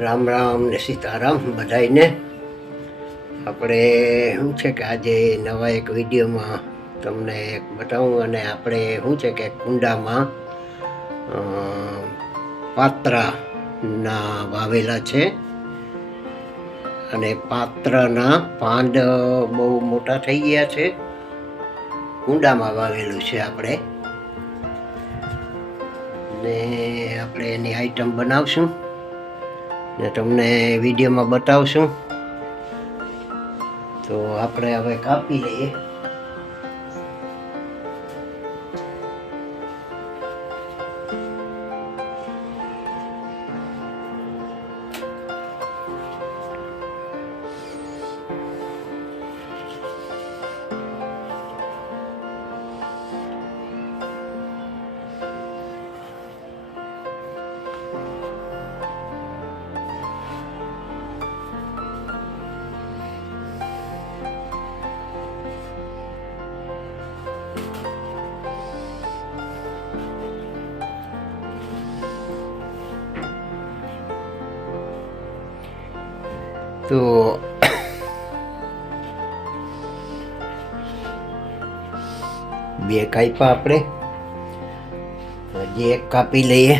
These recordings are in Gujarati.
રામ રામ ને સીતારામ બધાઈને. આપણે શું છે કે આજે નવા એક વિડીયોમાં તમને એક બતાવું. અને આપણે શું છે કે કુંડામાં પાત્રાના વાવેલા છે અને પાત્રના પાંદ બહુ મોટા થઈ ગયા છે. કુંડામાં વાવેલું છે આપણે, ને આપણે એની આઈટમ બનાવશું ને તમને વિડીયોમાં બતાવશું. તો આપણે હવે કાપી લઈએ. તો બે કાપ્યા આપણે, હજી એક કાપી લઈએ.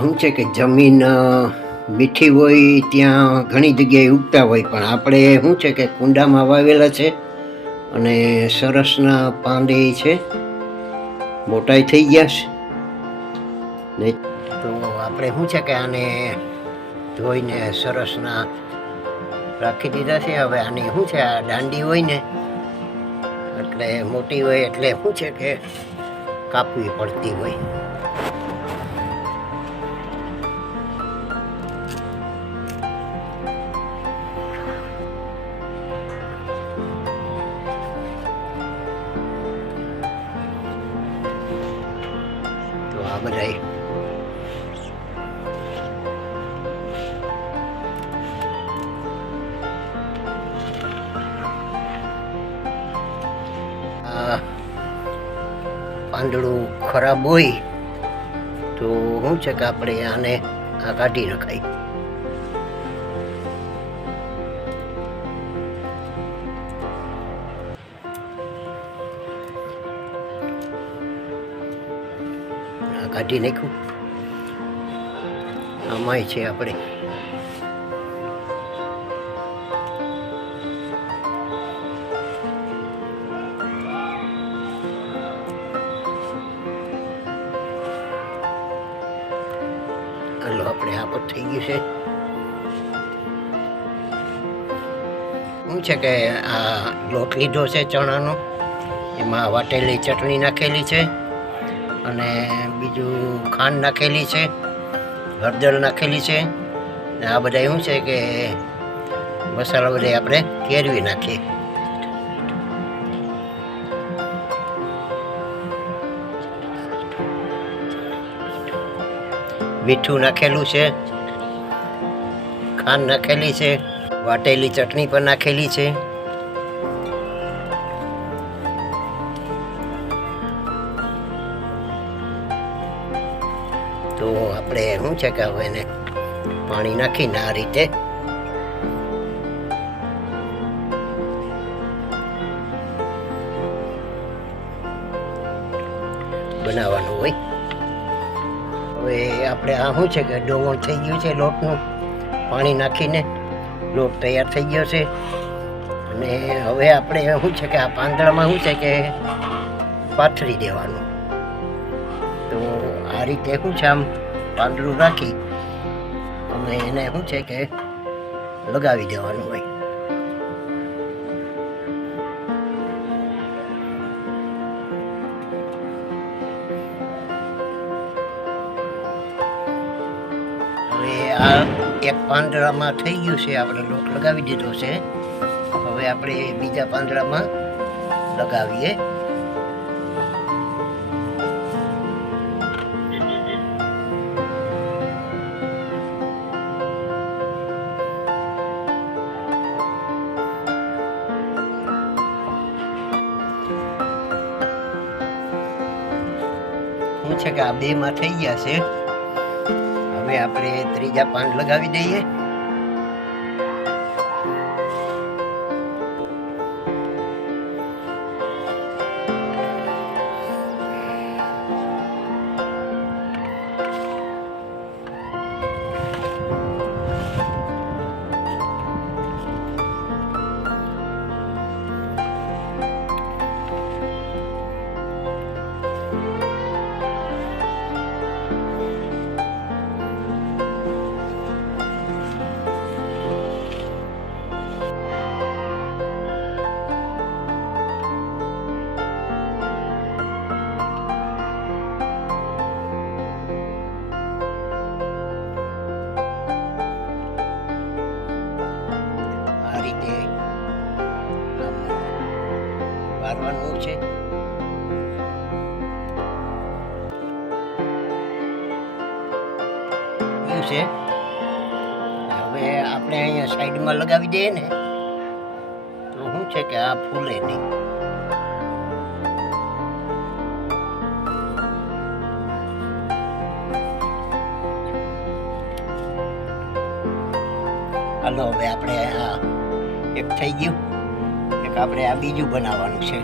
શું છે કે જમીન મીઠી હોય ત્યાં ઘણી જગ્યાએ ઉગતા હોય, પણ આપણે શું છે કે કુંડામાં વાવેલા છે અને સરસના પાંદે છે, મોટાઈ થઈ ગયા છે ને. તો આપણે શું છે કે આને ધોઈને સરસના રાખી દીધા છે. હવે આની શું છે, આ દાંડી હોય ને એટલે મોટી હોય એટલે શું છે કે કાપવી પડતી હોય. આ બધા પાંદડું ખરાબ હોય તો શું છે કે આપણે આને આ કાઢી નખાય. કાઢી નાખ્યું. આમાંય છે આપણે હાલો, આપણે આ પર થઈ ગયું છે. શું છે કે આ લોટ લીધો છે ચણાનો, એમાં વાટેલી ચટણી નાખેલી છે અને બીજું ખાંડ નાખેલી છે, હળદર નાખેલી છે ને આ બધા શું છે કે મસાલા બધા આપણે કેરવી નાખીએ. મીઠું નાખેલું છે, ખાંડ નાખેલી છે, વાટેલી ચટણી પણ નાખેલી છે. તો આપણે શું છે કે હવે એને પાણી નાખીને આ રીતે બનાવવાનું હોય. હવે આપણે આ શું છે કે ડોંગર થઈ ગયું છે લોટનું, પાણી નાખીને લોટ તૈયાર થઈ ગયો છે. અને હવે આપણે શું છે કે આ પાંદડામાં શું છે કે પાથરી દેવાનું. તો આ રીતે શું છે આમ પાંદડું રાખી અને એને શું છે કે લગાવી દેવાનું હોય. આ એક પાંદડામાં થઈ ગયું છે, આપણે લોટ લગાવી દીધો છે. હવે આપણે બીજા પાંદડામાં લગાવીએ. શું છે કે આ બે માં થઈ ગયા છે. હવે આપણે ત્રીજા પાન લગાવી દઈએ. આ રીતે વારવાનું છે. હવે આપણે અહીંયા સાઈડમાં લગાવી દઈએ ને તો શું છે કે આ ફૂલે નહીં. હાલો હવે આપણે આ એક થઈ ગયું, એક આપણે આ બીજું બનાવવાનું છે.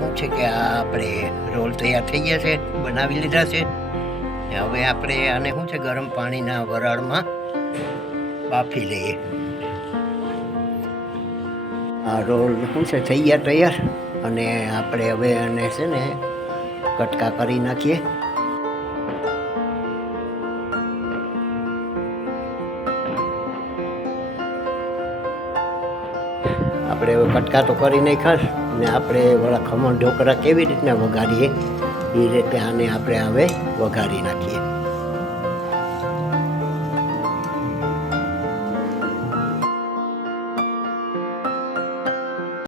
શું છે કે આ આપણે રોલ તૈયાર થઈ ગયા છે, બનાવી લીધા છે. હવે આપણે આને શું છે ગરમ પાણીના વરાળમાં બાફી લઈએ. આ રોલ શું છે થઈ ગયા તૈયાર, અને આપણે હવે આને છે ને કટકા કરી નાખીએ. આપણે હવે કટકા તો કરી નાખ્યા ને આપણે વળા ખમણ ઢોકળા કેવી રીતના વઘારીએ એ રીતે આને આપણે હવે વઘારી નાખીએ.